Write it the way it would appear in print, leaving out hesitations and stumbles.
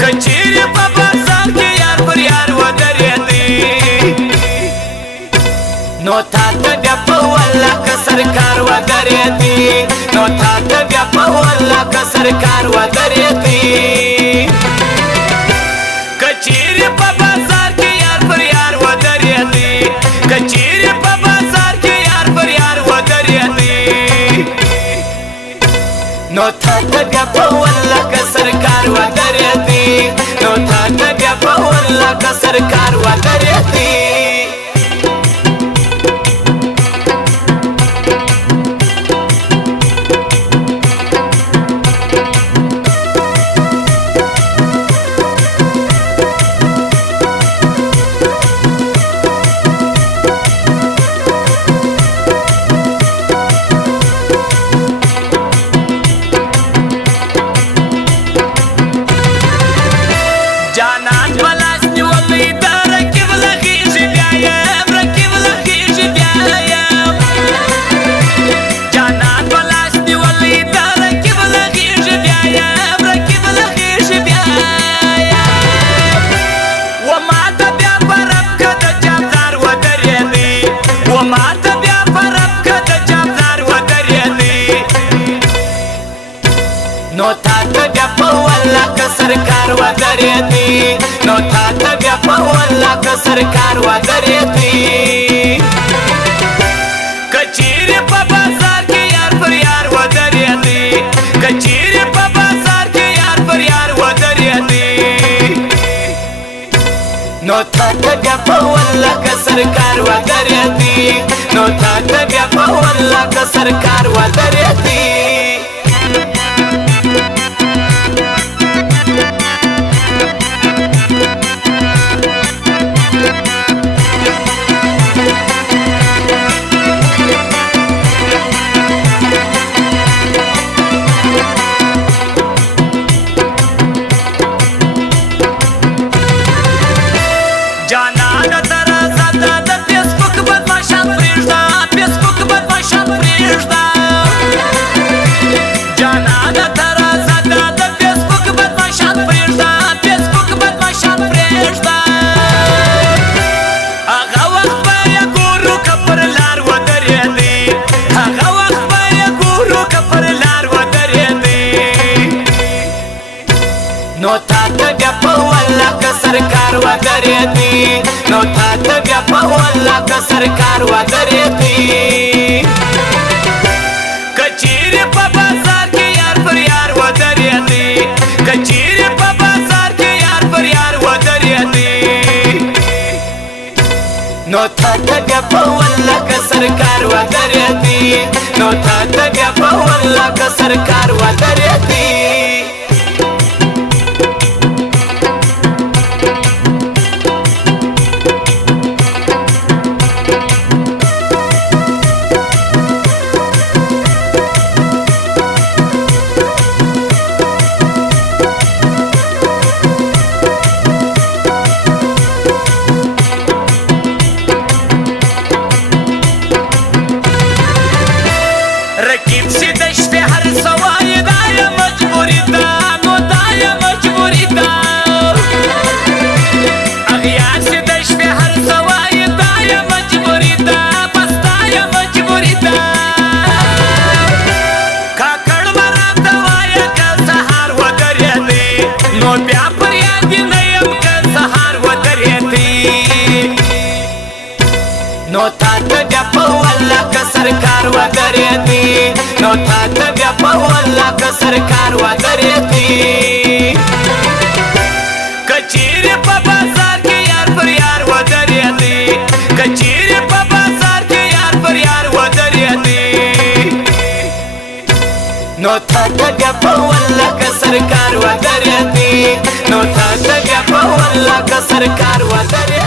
कचेरी په بازار کې یار پر یار ودرېدی نو تا ته بیا په والله که سرکار ودرېدی نو تا ته بیا په والله که سرکار ودرېدی कचेरी په بازار کې یار پر یار ودرېدی कचेरी په بازار کې یار پر یار ودرېدی نو تا ته بیا په والله که سرکار ودرېدی نو تا ته بیا په والله که سرکار ودرېدی جانان بلاس نیولی دا رکیب لخیشی بیایم رکیب لخیشی بیایم جانان بلاس نیولی دا رکیب لخیشی بیایم رکیب لخیشی بیایم و ما تا بیا پرم که دا جابدار و دریدی و ما تا بیا پرم که دا جابدار و دریدی نو تا تا بیا پا والله که سرکار و دریدی نو تا ته بیا په والله که سرکار ودرېدی کچېرې په بازار کې یار پر یار ودرېدی کچېرې په بازار کې یار پر یار ودرېدی نو تا ته بیا په والله که سرکار ودرېدی نو تا ته بیا په والله که سرکار ودرېدی نو تا ته بیا په والله که سرکار ودرېدی نو تا ته بیا په والله که سرکار ودرېدی کچېرې په بازار کې یار پر یار ودرېدی کچېرې په بازار کې یار پر یار ودرېدی نو تا ته بیا په والله که سرکار ودرېدی نو تا ته بیا په والله که سرکار ودرېدی رکیب سی دشت هر سوای دای مجبوری دا نو دای مجبوری دا اغیار سی دشت هر سوای دای مجبوری دا بس دای مجبوری دا کاکڑ مرام دوایا که سهار و دریدی نو بیا پر یادی نیم که سهار و دریدی نو تا ته بیا په والله که سرکار ودرېدی نو تا ته بیا په والله که سرکار ودرېدی کچېرې په بازار کې یار پر یار ودرېدی کچېرې په بازار کې یار پر یار ودرېدی نو تا ته بیا په والله که سرکار ودرېدی نو تا ته بیا په والله که سرکار ودرېدی